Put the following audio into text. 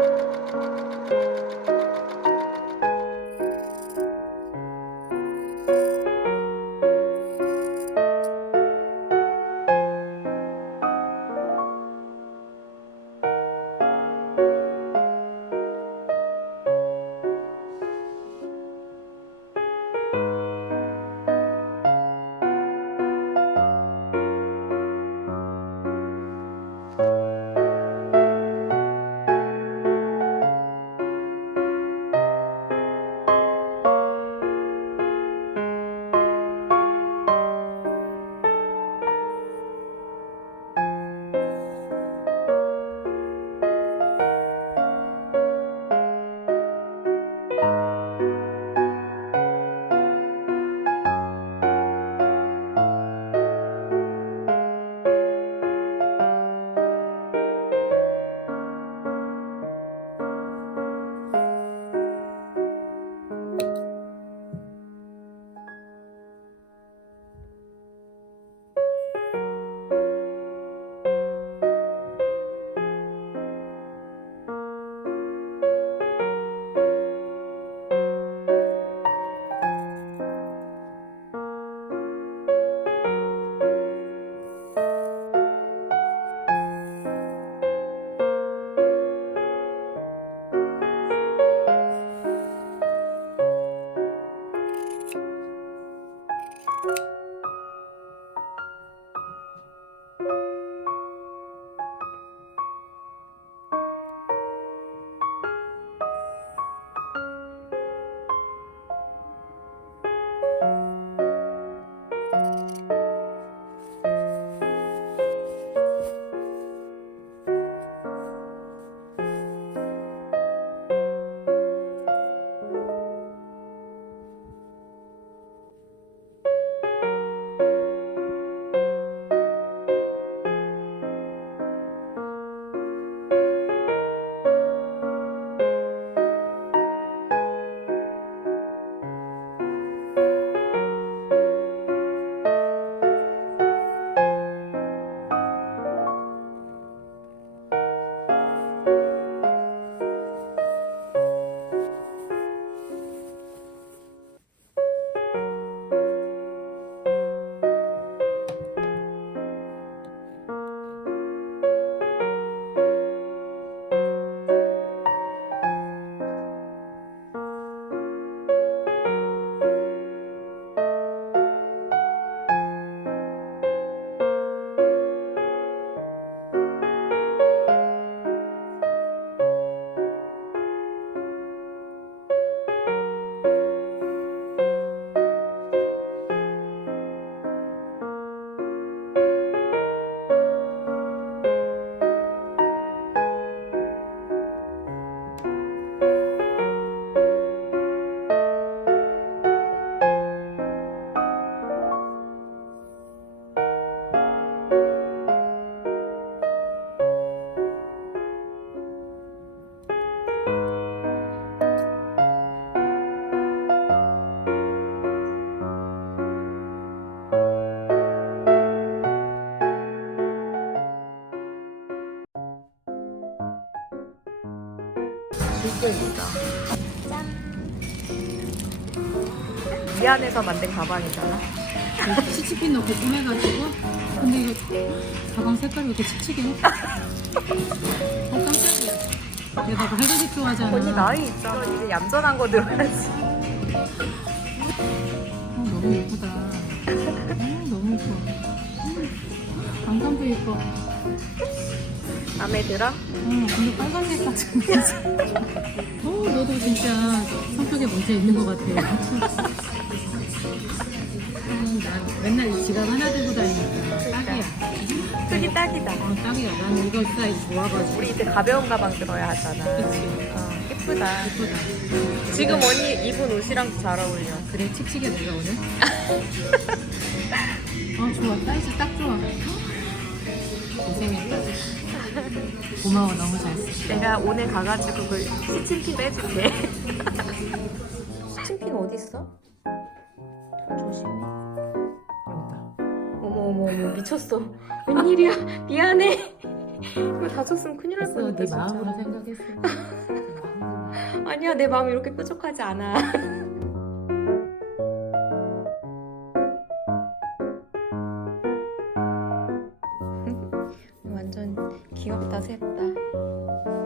Música 실제입니다. 미안해서 만든 가방이잖아. 이거 치치핀 넣고 꾸며가지고 근데 이거 가방 색깔이 왜 이렇게 칙칙해? 어 깜짝이야 내가 뭐 해가지 좋아하잖아 언니 나이 있잖아. 이제 얌전한 거 들어야지. 어, 너무 예쁘다 어, 너무 예뻐 음, 감감도 예뻐 마음에 들어? 어, 근데 빨간색 같은 어, 너도 진짜 성격에 문제 있는 것 같아. 음, 나 맨날 이 지갑 하나 들고 다니니까 딱이야. 크기 딱이다. 어, 딱이야. 나는 이거 사이즈 좋아가지고. 우리 이제 가벼운 가방 들어야 하잖아. 그치. 어, 예쁘다. 예쁘다. 지금 언니 입은 옷이랑 잘 어울려. 그래, 칙칙해, 내가 오늘. 어, 좋아. 사이즈 딱 좋아. 고생했다. 고마워, 너무 잘 썼어. 내가 오늘 가가지고 그 시침핀 빼줄게. 시침핀 어디 있어? 조심해. 어머 어머 어머 미쳤어. 웬일이야? 미안해. 이거 다쳤으면 큰일 날 그래서 뻔했다 네 진짜. 마음으로 생각했어. 아니야 내 마음이 이렇게 뾰족하지 않아. Thank you.